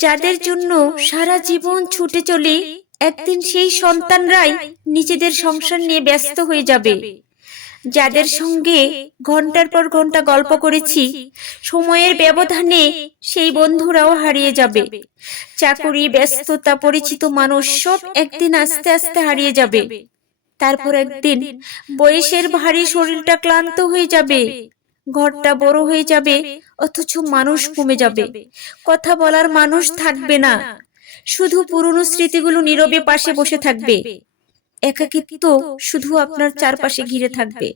যাদের জন্য সারা জীবন ছুটে চলে, একদিন সেই সন্তানরাই নিজেদের সংসার নিয়ে ব্যস্ত হয়ে যাবে। যাদের সঙ্গে ঘন্টার পর ঘন্টা গল্প করেছি, সময়ের ব্যবধানে সেই বন্ধুরাও হারিয়ে যাবে। চাকুরি, ব্যস্ততা, পরিচিত মানুষ সব একদিন আস্তে আস্তে হারিয়ে যাবে। তারপর একদিন বয়সের ভারী শরীরটা ক্লান্ত হয়ে যাবে, ঘরটা বড় হয়ে যাবে, অথচ মানুষ কমে যাবে। কথা বলার মানুষ থাকবে না, শুধু পুরনো স্মৃতিগুলো নীরবে পাশে বসে থাকবে। একাকিত্ব শুধু আপনার চারপাশে ঘিরে থাকবে।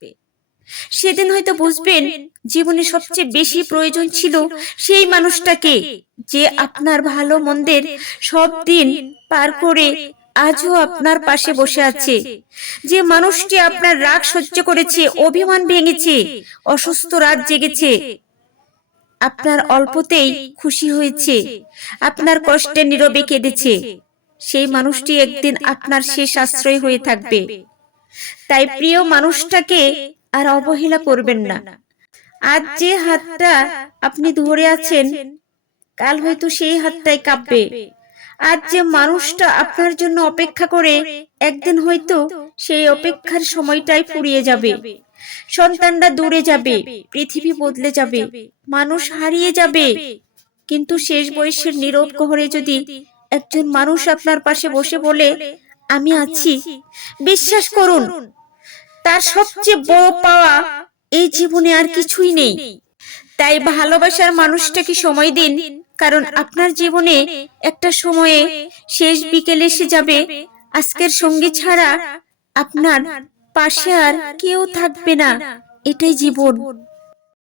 সেদিন হয়তো বুঝবেন জীবনে সবচেয়ে বেশি প্রয়োজন ছিল সেই মানুষটাকে, যে আপনার ভালো মন্দের সব দিন পার করে আজও আপনার পাশে বসে আছে। যে মানুষটি আপনার রাগ সহ্য করেছে, অভিমান ভেঙেছে, অসুস্থ রাত জেগেছে, আপনার অল্পতেই খুশি হয়েছে, আপনার কষ্টে নীরবে কেঁদেছে। সেই মানুষটি একদিন আপনার শেষ আশ্রয় হয়ে থাকবে। তাই প্রিয় মানুষটাকে আর অবহেলা করবেন না। আজ যে হাতটা আপনি ধরে আছেন, কাল হয়তো সেই হাতটাই কাঁপবে। আজ যে মানুষটা আপনার জন্য অপেক্ষা করে, একদিন হয়তো সেই অপেক্ষার সময়টাই ফুরিয়ে যাবে। সন্তানরা দূরে যাবে, পৃথিবী বদলে যাবে, মানুষ হারিয়ে যাবে, কিন্তু শেষ বয়সের নীরব গহরে যদি একজন মানুষ আপনার পাশে বসে বলে আমি আছি, বিশ্বাস করুন তার সবচেয়ে বড় পাওয়া এই জীবনে আর কিছুই নেই। তাই ভালোবাসার মানুষটাকে সময় দিন, কারণ আপনার জীবনে একটা সময়ে শেষ বিকেল এসে যাবে, আজকের সঙ্গী ছাড়া আপনার পাশে আর কেউ থাকবে না। এটাই জীবন।